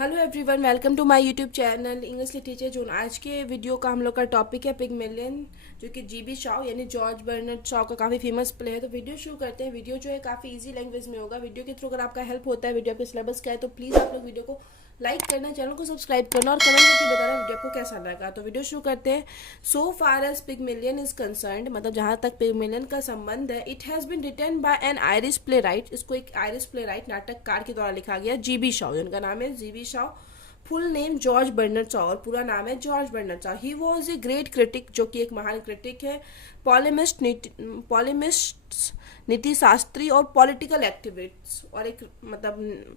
Hello everyone, welcome to my YouTube channel English literature zone. आज के video का हम लोग का टॉपिक है पिगमेलियन, जो कि जीबी शॉ यानी जॉर्ज बर्नार्ड शॉ का काफ़ी फेमस प्ले है। तो वीडियो शुरू करते हैं। वीडियो जो है काफ़ी इजी लैंग्वेज में होगा। वीडियो के थ्रू अगर आपका हेल्प होता है, वीडियो आपके सिलेबस का है, तो प्लीज़ आप लोग वीडियो को लाइक करना, चैनल को सब्सक्राइब करना और कमेंट करके बताना वीडियो आपको कैसा लगा। तो वीडियो शुरू करते हैं। So far as Pygmalion is concerned, मतलब जहाँ तक पिगमेलियन का संबंध है, it has been written by an Irish playwright. इसको एक आयरिश प्ले राइट नाटककार के द्वारा लिखा गया, जीबी शॉ, जिनका नाम है GB Shaw. Full name George Bernard Shaw, और पूरा नाम है George Bernard Shaw. He was a great critic, जो कि एक महान क्रिटिक है, पॉलेमिस्ट, नीति शास्त्री और पॉलिटिकल एक्टिविस्ट, और एक मतलब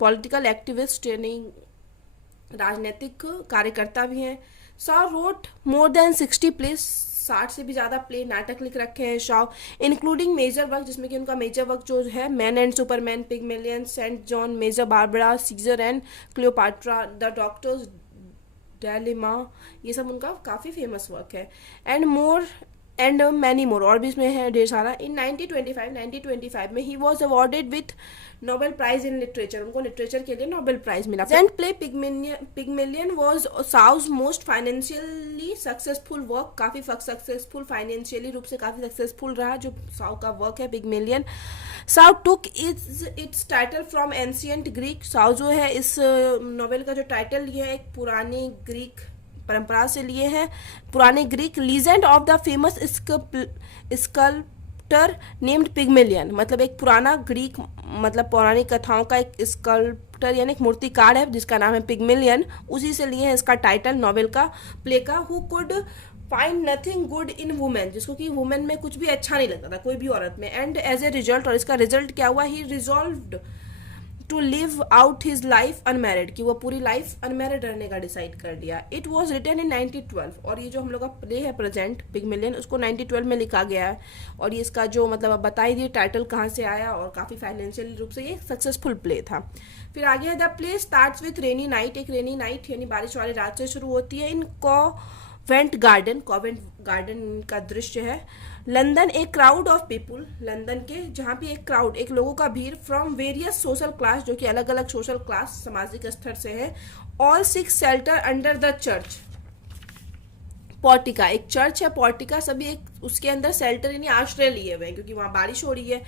पॉलिटिकल एक्टिविस्ट यानी राजनीतिक कार्यकर्ता भी हैं। Shaw wrote more than 60 plays, 60 से भी ज़्यादा प्ले नाटक लिख रखे हैं शॉ, इंक्लूडिंग मेजर वर्क, जिसमें कि उनका मेजर वर्क जो है Man and Superman, Pygmalion, Saint John, Major Barbara, Caesar and Cleopatra, the Doctor's Dilemma, ये सब उनका काफ़ी फेमस वर्क है। And more and many more, और भी इसमें है ढेर सारा। इन 1925 में ही was awarded with Nobel Prize in literature, उनको लिटरेचर के लिए नोबेल प्राइज मिला। Present play Pygmalion was Shaw's most financially successful work, काफ़ी सक्सेसफुल, फाइनेंशियली रूप से काफ़ी सक्सेसफुल रहा जो साउ का वर्क है पिगमेलियन। साउ took its title from ancient Greek, साउ जो है इस नोवेल का जो टाइटल लिया है एक पुरानी ग्रीक परंपरा से लिए हैं, पुराने Greek legend of the famous sculptor named Pygmalion, मतलब एक पुराना ग्रीक मतलब पौराणिक कथाओं का एक स्कल्प्टर यानी एक मूर्तिकार है जिसका नाम है पिगमेलियन, उसी से लिए हैं इसका टाइटल नॉवेल का, प्ले का। Who could find nothing good in women, जिसको कि वुमेन में कुछ भी अच्छा नहीं लगता था, कोई भी औरत में। एंड एज ए रिजल्ट, और इसका रिजल्ट क्या हुआ, he resolved to live out his life unmarried, कि वो पूरी लाइफ अनमैरिड रहने का डिसाइड कर लिया। इट वॉज रिटन इन 1912, और ये जो हम लोग का प्ले है प्रेजेंट पिगमेलियन, उसको 1912 में लिखा गया है। और ये इसका जो मतलब अब बताई दी टाइटल कहाँ से आया, और काफ़ी फाइनेंशियल रूप से ये सक्सेसफुल प्ले था। फिर आगे है the play starts with rainy night, एक रेनी नाइट यानी बारिश वाली रात से शुरू होती है। इन कॉवेंट गार्डन का दृश्य है। लंदन, एक क्राउड ऑफ पीपुल, लंदन के जहाँ पे एक क्राउड, एक लोगों का भीड़, फ्रॉम वेरियस सोशल क्लास, जो कि अलग अलग सोशल क्लास सामाजिक स्तर से है, all six shelter under the church portico, एक चर्च है पोर्टिका, सभी एक उसके अंदर शेल्टर यानी आश्रय लिए हुए हैं क्योंकि वहाँ बारिश हो रही है।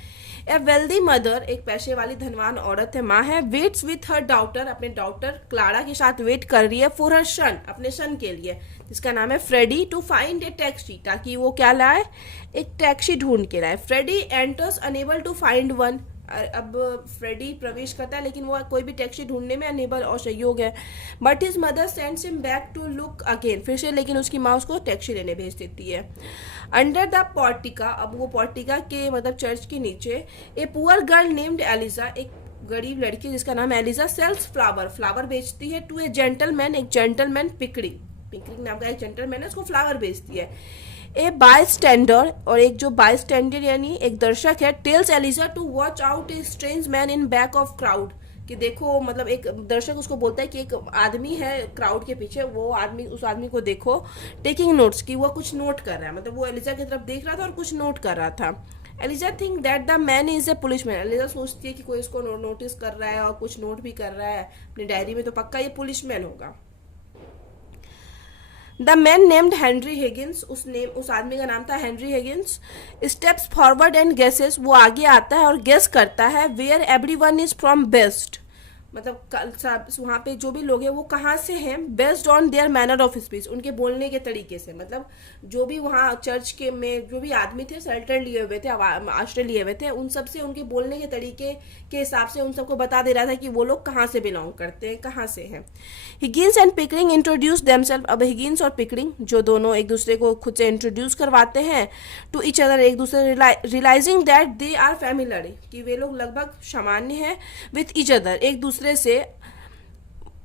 ए वेल्दी मदर, एक पैसे वाली धनवान औरत है, माँ है, वेट्स विथ हर डॉटर, अपने डॉटर क्लारा के साथ वेट कर रही है, फॉर हर सन, अपने सन के लिए जिसका नाम है Freddy, to find a taxi, ताकि वो क्या लाए, एक टैक्सी ढूंढ के लाए। Freddy enters unable to find one, अब फ्रेडी प्रवेश करता है लेकिन वो कोई भी टैक्सी ढूंढने में अनेबल और सहयोग है। But his mother sends him back to look again, फिर से लेकिन उसकी माँ उसको टैक्सी लेने भेज देती है। अंडर द पोर्टिका, अब वो पोर्टिका के मतलब चर्च के नीचे, a poor girl named Eliza, एक गरीब लड़की जिसका नाम एलिजा, सेल्स फ्लावर, फ्लावर बेचती है, टू ए जेंटलमैन, एक जेंटलमैन, पिकरिंग नाम का एक जेंटलमैन है, उसको फ्लावर बेचती है। ए बाय स्टैंडर, और एक जो बाय स्टैंडर यानी एक दर्शक है, tells Eliza to watch out a strange man in back of crowd, कि देखो मतलब एक दर्शक उसको बोलता है कि एक आदमी है क्राउड के पीछे, वो आदमी, उस आदमी को देखो, टेकिंग नोट्स, कि वो कुछ नोट कर रहा है, मतलब वो एलिजा की तरफ देख रहा था और कुछ नोट कर रहा था। Eliza think that the man is a police man, Eliza सोचती है कि कोई इसको नोटिस कर रहा है और कुछ नोट भी कर रहा है अपनी डायरी में, तो पक्का ये पुलिस मैन होगा। The man named Henry Higgins, उस आदमी का नाम था Henry Higgins, steps forward and guesses, वो आगे आता है और गेस करता है, where every one is from best, मतलब वहाँ पे जो भी लोग हैं वो कहाँ से हैं, based on their manner of speech, उनके बोलने के तरीके से, मतलब जो भी वहाँ चर्च के में जो भी आदमी थे, शेल्टर लिए हुए थे, आश्रय लिए हुए थे, उन सब से उनके बोलने के तरीके के हिसाब से उन सबको बता दे रहा था कि वो लोग कहाँ से बिलोंग करते हैं, कहाँ से हैं। Higgins and Pickering introduce themselves, अब हिगिंस और पिकरिंग जो दोनों एक दूसरे को खुद से इंट्रोड्यूस करवाते हैं टू ईच अदर, एक दूसरे, realizing that they are familiar, कि वे लोग लगभग सामान्य हैं, विथ ईच अदर, एक दूसरे से,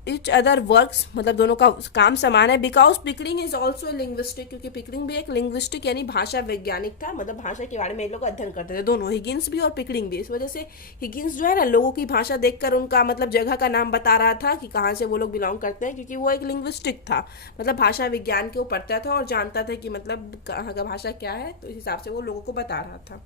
इच अदर वर्क्स, मतलब दोनों का काम समान है। Because Pickering is also linguistic, क्योंकि पिकरिंग भी एक लिंग्विस्टिक यानी भाषा वैज्ञानिक था, मतलब भाषा के बारे में ये लोग अध्ययन करते थे दोनों, हिगिंस भी और पिकरिंग भी। इस वजह से हिगिंस जो है ना, लोगों की भाषा देखकर उनका मतलब जगह का नाम बता रहा था कि कहाँ से वो लोग बिलोंग करते हैं, क्योंकि वो एक लिंग्विस्टिक था, मतलब भाषा विज्ञान के वो पढ़ता था और जानता था कि मतलब कहाँ का भाषा क्या है, तो इस हिसाब से वो लोगों को बता रहा था।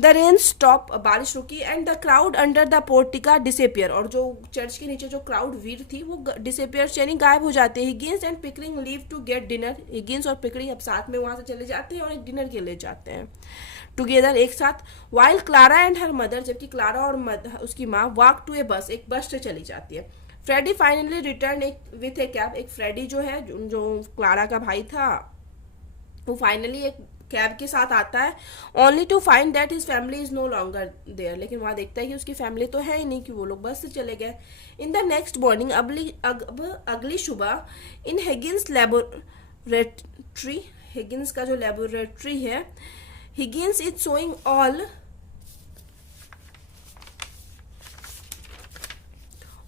द रेन स्टॉप, बारिश रुकी, and the crowd under the portico disappear, और जो चर्च के नीचे जो क्राउड भीड़ थी वो डिसअपियर यानी गायब हो जाते हैं। Higgins and Pickering leave to get dinner, Higgins और पिकरिंग अब साथ में वहां से चले जाते हैं और एक डिनर के लिए जाते हैं टुगेदर, एक साथ। While Clara and her mother, जबकि क्लारा और उसकी माँ वॉक टू ए बस, एक बस से चली जाती है। Freddy finally return with a cab, एक फ्रेडी जो है जो क्लारा का भाई था वो फाइनली एक कैब के साथ आता है, only to find that his family is no longer there, लेकिन वहाँ देखता है कि उसकी फैमिली तो है ही नहीं, कि वो लोग बस से चले गए। इन द नेक्स्ट मॉर्निंग, अगली सुबह, इन हिगिंस लेबोरेटरी, हिगिंस का जो लेबोरेटरी है, Higgins is showing all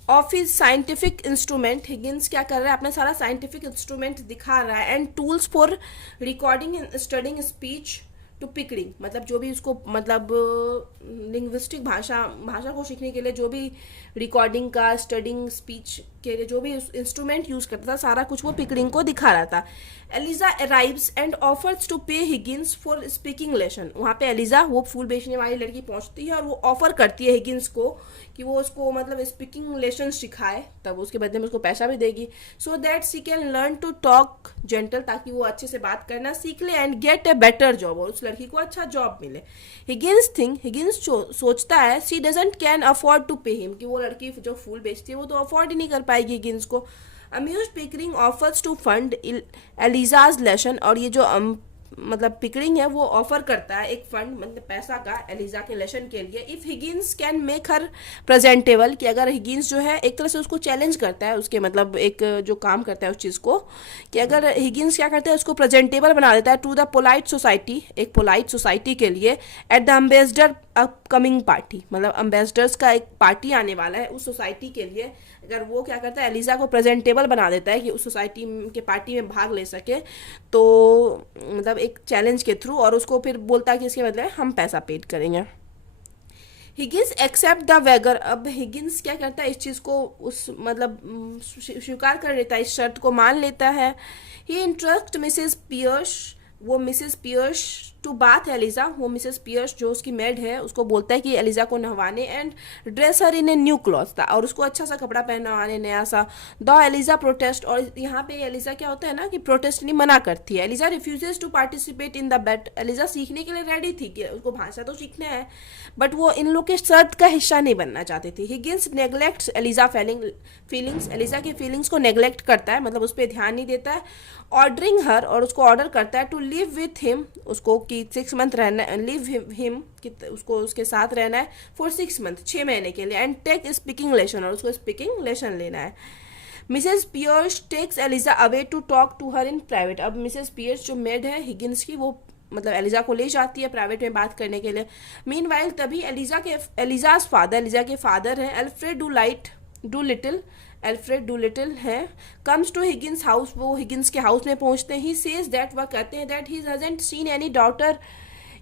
of his scientific instrument, Higgins क्या कर रहा है, अपना सारा साइंटिफिक इंस्ट्रूमेंट दिखा रहा है, and tools for recording and studying speech to Pickering, मतलब जो भी उसको मतलब लिंग्विस्टिक भाषा को सीखने के लिए जो भी रिकॉर्डिंग का, स्टडिंग स्पीच के लिए जो भी इंस्ट्रूमेंट यूज करता था, सारा कुछ वो पिकरिंग को दिखा रहा था। Eliza arrives and offers to pay Higgins for speaking lesson, वहाँ पे एलिजा वो फूल बेचने वाली लड़की पहुंचती है और वो ऑफर करती है हिगिंस को कि वो उसको मतलब स्पीकिंग लेसन सिखाए, तब उसके बदले में उसको पैसा भी देगी, so that she can learn to talk gentle, ताकि वो अच्छे से बात करना सीख ले, and get a better job, और उस लड़की को अच्छा जॉब मिले। हिगिंस सोचता है she doesn't can afford to pay him, कि वो लड़की जो फूल बेचती है वो तो अफोर्ड ही नहीं कर पाएगी हिगिंस को। Amused Pickering offers to fund Eliza's lesson, और ये जो मतलब पिकरिंग है वो ऑफर करता है एक फंड, मतलब पैसा का, एलिजा के लेसन के लिए। If Higgins can make her presentable, कि अगर हिगिंस जो है एक तरह से उसको चैलेंज करता है, उसके मतलब एक जो काम करता है उस चीज़ को, कि अगर हिगिंस क्या करता है उसको प्रेजेंटेबल बना देता है टू द पोलाइट सोसाइटी, एक पोलाइट सोसाइटी के लिए, at the ambassador upcoming party, मतलब एम्बेसडर्स का एक पार्टी आने वाला है उस सोसाइटी के लिए, अगर वो क्या करता है एलिजा को प्रेजेंटेबल बना देता है कि उस सोसाइटी के पार्टी में भाग ले सके, तो मतलब एक चैलेंज के थ्रू, और उसको फिर बोलता है कि इसके बदले हम पैसा पेड करेंगे। हिगिंस एक्सेप्ट द वेगर, अब हिगिंस क्या करता है इस चीज़ को उस मतलब स्वीकार कर लेता है, इस शर्त को मान लेता है। ही इंटरेस्ट मिसेस पियर्स, वो Mrs Pearce to bath Eliza, वो मिसेस पियर्स जो उसकी मेड है उसको बोलता है कि एलिजा को नहवाने, and dress her in a new cloth, और उसको अच्छा सा कपड़ा पहनवाने नया सा। द एलिजा प्रोटेस्ट, और यहाँ पे एलिजा क्या होता है ना कि प्रोटेस्ट नहीं, मना करती है। Eliza refuses to participate in the bet, Eliza सीखने के लिए रेडी थी कि उसको भाषा तो सीखना है, बट वो इन लोग के शर्त का हिस्सा नहीं बनना चाहती थी। हिगिंस नेग्लेक्ट्स एलिजा फीलिंग्स, एलिजा की फीलिंग्स को नेग्लेक्ट करता है, मतलब उस पर ध्यान नहीं देता है। ऑर्डरिंग हर, और उसको ऑर्डर करता है टू लिव विथ हिम, उसको कि 6 मंथ रहना, लिव हिम कि उसको उसके साथ रहना है फॉर 6 मंथ, 6 महीने के लिए, एंड टेक स्पीकिंग लेसन, और उसको स्पीकिंग लेसन लेना है। Mrs Pearce takes Eliza away to talk to her in private, अब मिसेस पियर्स जो मेड है हिगिंस की, वो मतलब एलिजा को ले जाती है प्राइवेट में बात करने के लिए। मीनवाइल तभी एलिजाज फादर, एलिजा के फादर हैं एल्फ्रेड डू लिटिल है, कम्स टू हिगिंस हाउस, वो हिगिंस के हाउस में पहुंचते हैं। ही सेज दैट, वह कहते हैं that he hasn't seen any daughter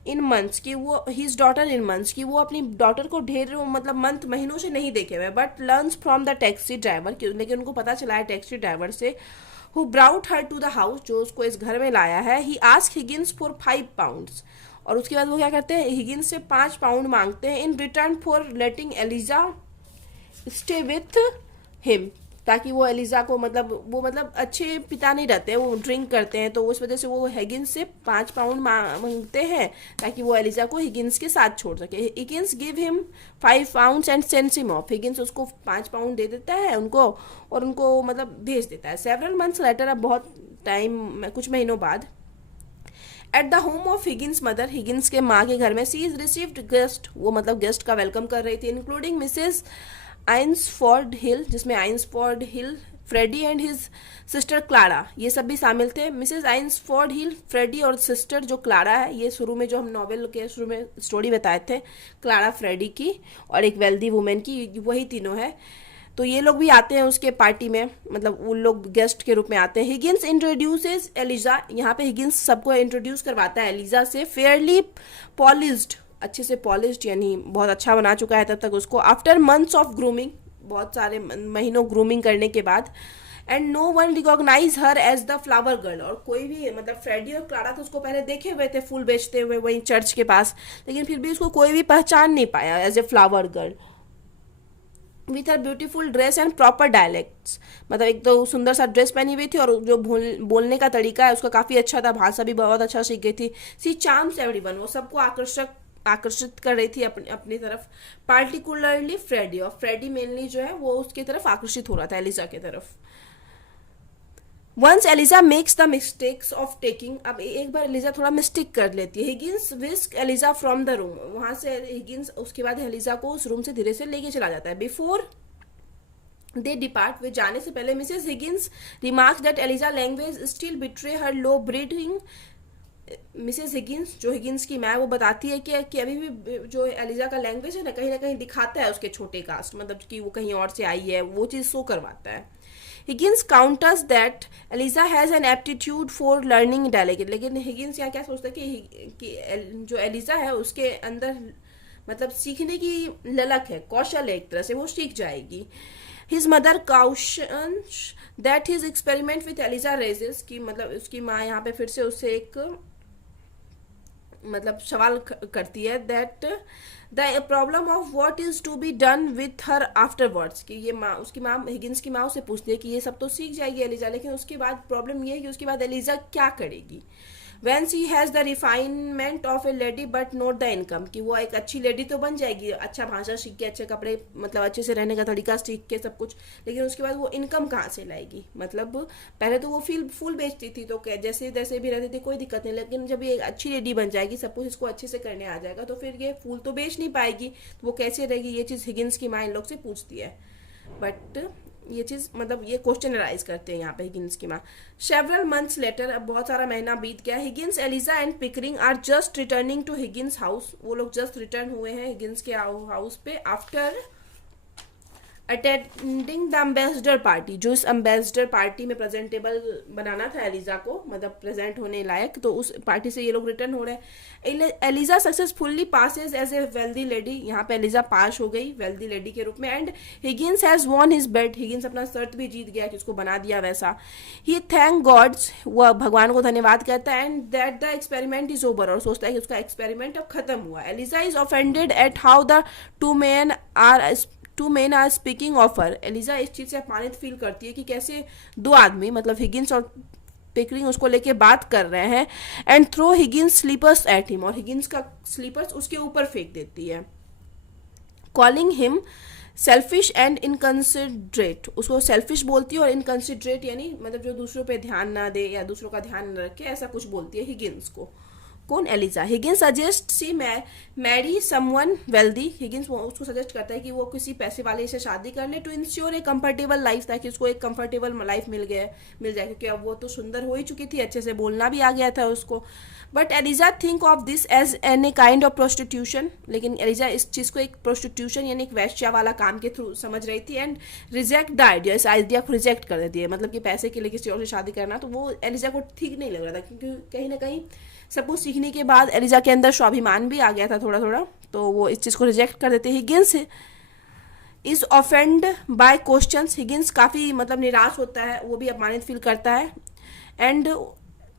in months, कि वो हिज डॉटर इन मंथ्स, कि वो अपनी डॉटर को ढेर मतलब महीनों से नहीं देखे हुए, but learns from the taxi driver, लेकिन उनको पता चला है टैक्सी ड्राइवर से, who brought her to the house, जो उसको इस घर में लाया है। He ask Higgins for 5 pounds, और उसके बाद वो क्या करते हैं हिगिंस से 5 पाउंड मांगते हैं, in return for letting Eliza stay with him, ताकि वो एलिजा को मतलब अच्छे पिता नहीं रहते, वो ड्रिंक करते हैं, तो उस वजह से वो हिगिंस से 5 पाउंड मांगते हैं ताकि वो एलिजा को हिगिंस के साथ छोड़ सके। Higgins give him 5 pounds and sends him of, Higgins उसको 5 पाउंड दे देता है उनको, और उनको मतलब भेज देता है। सेवरल मंथ्स लेटर, अब बहुत टाइम कुछ महीनों बाद, at the home of Higgins mother, Higgins के माँ के घर में, सी इज रिसीव्ड गेस्ट, वो मतलब गेस्ट का वेलकम कर रही थी, इंक्लूडिंग मिसेस आइंसफोर्ड हिल, जिसमें Eynsford Hill, Freddy and his sister Clara, ये सब भी शामिल थे। मिसेस आइंसफोर्ड हिल, फ्रेडी और सिस्टर जो क्लारा है, ये शुरू में जो हम नॉवेल के शुरू में स्टोरी बताए थे, क्लारा फ्रेडी की और एक वेल्दी वुमेन की, वही तीनों है। तो ये लोग भी आते हैं उसके पार्टी में, मतलब उन लोग गेस्ट के रूप में आते हैं। हिगिंस इंट्रोड्यूसेस एलिजा, यहाँ पे हिगिंस सबको इंट्रोड्यूस करवाता है एलिजा से। फेयरली पॉलिश्ड, अच्छे से पॉलिश्ड यानी बहुत अच्छा बना चुका है तब तक उसको। आफ्टर मंथ्स ऑफ ग्रूमिंग, बहुत सारे महीनों ग्रूमिंग करने के बाद, and no one recognize her as the flower girl, और कोई भी मतलब फ्रेडी और क्लारा तो उसको पहले देखे हुए थे फूल बेचते हुए वहीं चर्च के पास, लेकिन फिर भी उसको कोई भी पहचान नहीं पाया as a flower girl. With her beautiful dress and proper dialects, मतलब एक तो सुंदर सा ड्रेस पहनी हुई थी और जो बोलने का तरीका है उसका काफ़ी अच्छा था, भाषा भी बहुत अच्छा सीख गई थी। सी चार्म्स एवरीवन, वो सबको आकर्षित कर रही थी अपनी अपनी तरफ, पार्टिकुलरली फ्रेडी, और फ्रेडी मेनली जो है वो उसकी तरफ आकर्षित हो रहा था एलिजा की तरफ। Once Eliza makes the mistakes of taking, अब एक बार एलिजा थोड़ा मिस्टेक कर लेती है। Higgins whisk Eliza from the room, वहां से हिगिंस उसके बाद एलिजा को उस रूम से धीरे से लेके चला जाता है। बिफोर दे डिपार्ट, वे जाने से पहले Mrs Higgins remarks that Eliza language still betray her low breeding. Mrs Higgins, जो हिगिंस की माँ, वो बताती है कि अभी भी जो एलिजा का लैंग्वेज है ना कहीं दिखाता है उसके छोटे कास्ट, मतलब कि वो कहीं और से आई है, वो चीज़ शो करवाता है। Higgins counters that Eliza has an aptitude for learning dialect, लेकिन हिगिंस यहाँ क्या सोचता है कि जो एलिजा है उसके अंदर मतलब सीखने की ललक है, कौशल है, एक तरह से वो सीख जाएगी। His mother cautions that his experiment with Eliza raises, की मतलब उसकी माँ यहाँ पे फिर से उससे एक मतलब सवाल करती है that the problem of what is to be done with her afterwards, कि ये माँ, उसकी माँ हिगिंस की माँ उसे पूछती है कि ये सब तो सीख जाएगी एलिजा, लेकिन उसके बाद प्रॉब्लम ये है कि उसके बाद एलिजा क्या करेगी। Van C has the refinement of A lady but not the income, कि वो एक अच्छी लेडी तो बन जाएगी, अच्छा भाषा सीख के, अच्छे कपड़े, मतलब अच्छे से रहने का तरीका सीख के सब कुछ, लेकिन उसके बाद वो इनकम कहाँ से लाएगी। मतलब पहले तो वो फूल बेचती थी तो जैसे जैसे भी रहती थी कोई दिक्कत नहीं, लेकिन जब ये अच्छी लेडी बन जाएगी, सब कुछ इसको अच्छे से करने आ जाएगा, तो फिर ये फूल तो बेच नहीं पाएगी, तो वो कैसे रहेगी। ये चीज़ हिगिंस की माँ इन लोग से पूछती है, बट ये चीज़ मतलब ये क्वेश्चन राइज करते हैं यहाँ पे हिगिंस की माँ। सेवरल मंथ्स लेटर, अब बहुत सारा महीना बीत गया, Higgins, Eliza and Pickering are just returning to Higgins house, वो लोग जस्ट रिटर्न हुए हैं हिगिंस के हाउस पे after attending the ambassador party, जो इस एम्बेसडर पार्टी में प्रेजेंटेबल बनाना था एलिजा को, मतलब प्रेजेंट होने लायक, तो उस पार्टी से ये लोग रिटर्न हो रहे हैं। Eliza successfully passes as a wealthy lady, यहाँ पे एलिजा पास हो गई वेल्दी लेडी के रूप में। And Higgins has won his bet, Higgins अपना शर्त भी जीत गया कि उसको बना दिया वैसा। ही थैंक गॉड्स, वह भगवान को धन्यवाद कहता है, and that the experiment is over, और सोचता है कि उसका एक्सपेरिमेंट अब खत्म हुआ। Eliza is offended at how the two men are speaking of her, Eliza इस चीज़ से अपमानित फील करती है कि कैसे दो आदमी, मतलब हिगिंस और पिकरिंग, उसको लेके बात कर रहे हैं। And throw Higgins slippers at him, और हिगिंस का स्लीपर्स उसके ऊपर फेंक देती है। Calling him selfish and inconsiderate, उसको सेल्फिश बोलती है और इनकंसिडरेट यानी मतलब जो दूसरों पे ध्यान ना दे या दूसरों का ध्यान न रखे, ऐसा कुछ बोलती है हिगिंस को। कौन? एलिजा। हिगिंस सजेस्ट सी मैरी समवन वेल्दी, हिगिंस उसको सजेस्ट करता है कि वो किसी पैसे वाले से शादी कर ले to ensure a comfortable life, ताकि उसको एक कंफर्टेबल लाइफ मिल जाए, क्योंकि अब वो तो सुंदर हो ही चुकी थी, अच्छे से बोलना भी आ गया था उसको। But Eliza think of this as an a kind of prostitution, लेकिन एलिजा इस चीज़ को एक प्रोस्टिट्यूशन यानी एक वैश्या वाला काम के थ्रू समझ रही थी। एंड रिजेक्ट द आइडिया, इस आइडिया को रिजेक्ट कर देती है, मतलब कि पैसे के लिए किसी और से शादी करना, तो वो एलिजा को ठीक नहीं लग रहा था, क्योंकि कहीं ना कहीं सब कुछ सीखने के बाद एलिजा के अंदर स्वाभिमान भी आ गया था थोड़ा थोड़ा, तो वो इस चीज़ को रिजेक्ट कर देते। Higgins is offend bye questions, Higgins काफ़ी मतलब निराश होता है, वो भी अपमानित फील करता है। एंड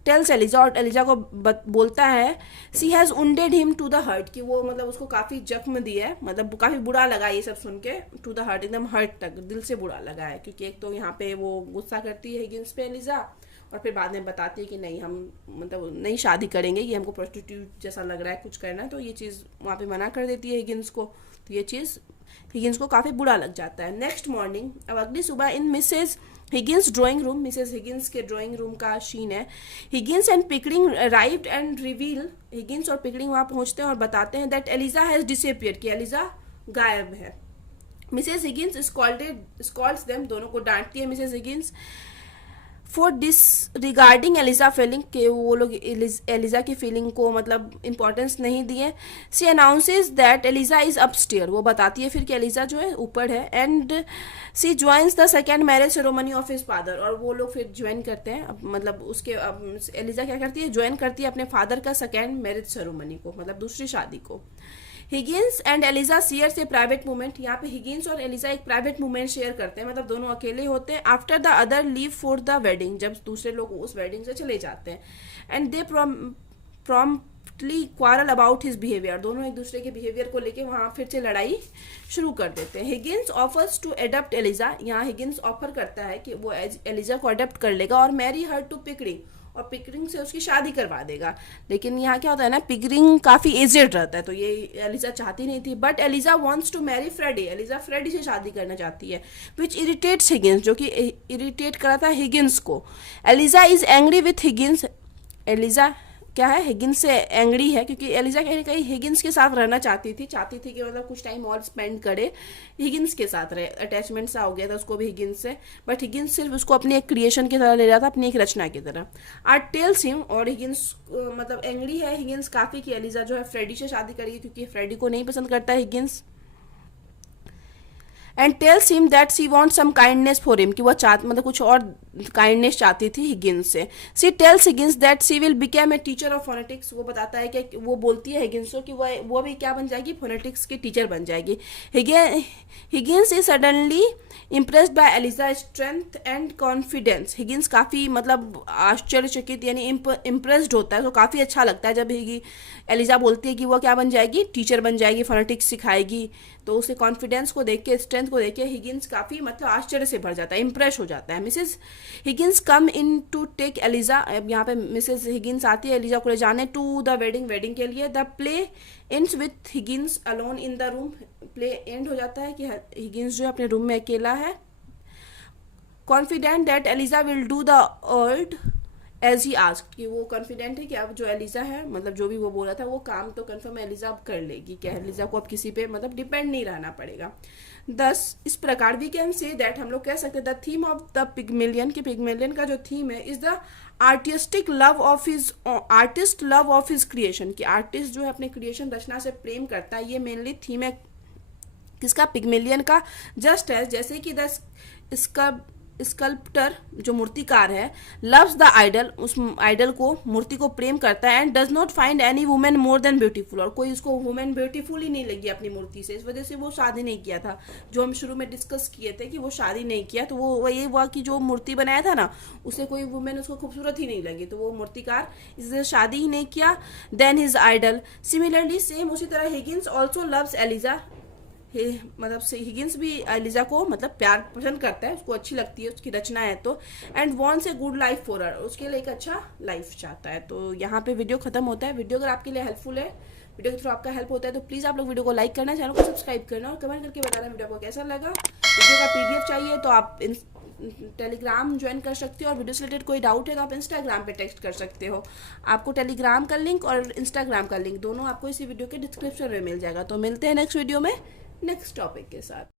टेल्स एलिजा, और एलिजा को बोलता है she has wounded him to the heart, कि वो मतलब उसको काफ़ी जख्म दिया है, मतलब काफ़ी बुरा लगा ये सब सुन के, टू द हर्ट, एकदम हर्ट तक, दिल से बुरा लगा है, क्योंकि एक तो यहाँ पे वो गुस्सा करती है हिगिंस पे एलिजा, और फिर बाद में बताती है कि नहीं हम मतलब नहीं शादी करेंगे, ये हमको प्रोस्टिट्यूट जैसा लग रहा है कुछ करना, तो ये चीज़ वहाँ पे मना कर देती है हिगिंस को, तो ये चीज़ हिगिंस को काफ़ी बुरा लग जाता है। नेक्स्ट मॉर्निंग, अब अगली सुबह in Mrs Higgins drawing room, Mrs Higgins के ड्राइंग रूम का सीन है। Higgins and Pickering arrived and reveal, Higgins और पिकरिंग वहाँ पहुँचते हैं और बताते हैं दैट एलिजा हैज़ डिसअपियर्ड, कि एलिजा गायब है। मिसेस हिगिंस स्कॉल्ड्स देम, दोनों को डांटती है Mrs Higgins for disregarding Eliza feeling, के वो लोग एलिजा की फीलिंग को मतलब इंपॉर्टेंस नहीं दिए। She announces that Eliza is upstair, वो बताती है फिर कि एलिजा जो है ऊपर है। And she joins the second marriage ceremony of his father, और वो लोग फिर ज्वाइन करते हैं, अब मतलब उसके एलिजा क्या करती है, ज्वाइन करती है अपने फादर का सेकेंड मैरिज सेरेमनी को, मतलब दूसरी शादी को। Higgins and Eliza share a private moment, यहाँ पे हिगिंस और एलिजा एक प्राइवेट मोमेंट शेयर करते हैं, मतलब दोनों अकेले होते हैं। After the other leave for the wedding, जब दूसरे लोग उस वेडिंग से चले जाते हैं। And they promptly quarrel about his behaviour, दोनों एक दूसरे के बिहेवियर को लेके वहाँ फिर से लड़ाई शुरू कर देते हैं। Higgins offers to adopt Eliza, यहाँ हिगिंस ऑफर करता है कि वो एलिजा को अडप्ट कर लेगा और मैरी हर टू पिकरिंग, और पिकरिंग से उसकी शादी करवा देगा। लेकिन यहाँ क्या होता है ना, पिकरिंग काफ़ी एजेड रहता है, तो ये एलिजा चाहती नहीं थी। But Eliza wants to marry Freddy, Eliza Freddy से शादी करना चाहती है, विच इरिटेट्स हिगिंस, जो कि इरिटेट कराता है हिगिंस को। Eliza is angry with Higgins, Eliza क्या है, हिगिंस से एंग्री है, क्योंकि एलिजा कहीं ना कहीं हिगिंस के साथ रहना चाहती थी कि मतलब कुछ टाइम और स्पेंड करे, हिगिंस के साथ रहे, अटैचमेंट सा हो गया था उसको भी हिगिंस से। बट हिगिंस सिर्फ उसको अपनी एक क्रिएशन की तरह ले रहा था, अपनी एक रचना की तरह। आर्ट टेल्स हिम, और हिगिंस मतलब एंग्री है हिगिंस काफ़ी कि एलिजा जो है फ्रेडी से शादी करेगी, क्योंकि फ्रेडी को नहीं पसंद करता Higgins. And tells him that she want some kindness for him, कि वह मतलब कुछ और काइंडनेस चाहती थी हिगिंस से। She tells Higgins that she will become a teacher of phonetics, वो बताता है कि वो बोलती है हिगिंस को कि वो भी क्या बन जाएगी, फोनेटिक्स की टीचर बन जाएगी। Higgins is suddenly impressed by Eliza strength and confidence, Higgins काफ़ी मतलब आश्चर्यचकित यानी इम्प्रेस्ड होता है, तो काफ़ी अच्छा लगता है जब एलिजा बोलती है कि वो क्या बन जाएगी, टीचर बन जाएगी, फोनेटिक्स सिखाएगी। तो उसके कॉन्फिडेंस को देख के, स्ट्रेंथ को देख के हिगिंस काफ़ी मतलब आश्चर्य से भर जाता है, इम्प्रेस हो जाता है। Mrs Higgins come in to take Eliza, अब यहाँ पे मिसेस हिगिंस आती है एलिजा को ले जाने टू द वेडिंग के लिए। The play ends with Higgins alone in the room, play and हो जाता है कि हिगिंस जो है अपने रूम में अकेला है। Confident that Eliza will do the errand as he asked, कि वो कॉन्फिडेंट है कि अब जो एलिजा है मतलब जो भी वो बोला था वो काम तो कन्फर्म एलिजा अब कर लेगी, कि एलिजा को अब किसी पे मतलब डिपेंड नहीं रहना पड़ेगा। दस इस प्रकार वी कैन से दैट, हम लोग कह सकते हैं the theme of the Pygmalion, कि पिग्मेलियन का जो थीम है is the artist love of his creation, कि आर्टिस्ट जो है अपने क्रिएशन रचना से प्रेम करता है, ये मेनली थीम है किसका, पिग्मेलियन का। जस्ट एज जैसे कि द स्कल्प्टर जो मूर्तिकार है, लव्स द आइडल, उस आइडल को मूर्ति को प्रेम करता है, and does not find any women more than beautiful, और कोई उसको वुमेन ब्यूटीफुल ही नहीं लगी अपनी मूर्ति से, इस वजह से वो शादी नहीं किया था। जो हम शुरू में डिस्कस किए थे कि वो शादी नहीं किया, तो वो ये हुआ कि जो मूर्ति बनाया था ना उसे कोई वुमेन उसको खूबसूरत ही नहीं लगी, तो वो मूर्तिकार इससे शादी ही नहीं किया। Then his idol similarly same उसी तरह हिगिंस ऑल्सो लव्स एलिजा, मतलब हिगिंस भी एलिजा को मतलब प्यार पसंद करता है, उसको अच्छी लगती है उसकी रचना है तो, and wants a good life for her, उसके लिए एक अच्छा लाइफ चाहता है। तो यहाँ पे वीडियो खत्म होता है। वीडियो अगर आपके लिए हेल्पफुल है, वीडियो के थ्रू आपका हेल्प होता है, तो प्लीज़ आप लोग वीडियो को लाइक करना, चैनल को सब्सक्राइब करना और कमेंट करके बताना वीडियो को कैसा लगा। वीडियो का PDF चाहिए तो आप टेलीग्राम ज्वाइन कर सकते हो, और वीडियो से रिलेटेड कोई डाउट है तो आप इंस्टाग्राम पे टेक्स्ट कर सकते हो। आपको टेलीग्राम का लिंक और इंस्टाग्राम का लिंक दोनों आपको इसी वीडियो के डिस्क्रिप्शन में मिल जाएगा। तो मिलते हैं नेक्स्ट वीडियो में नेक्स्ट टॉपिक के साथ।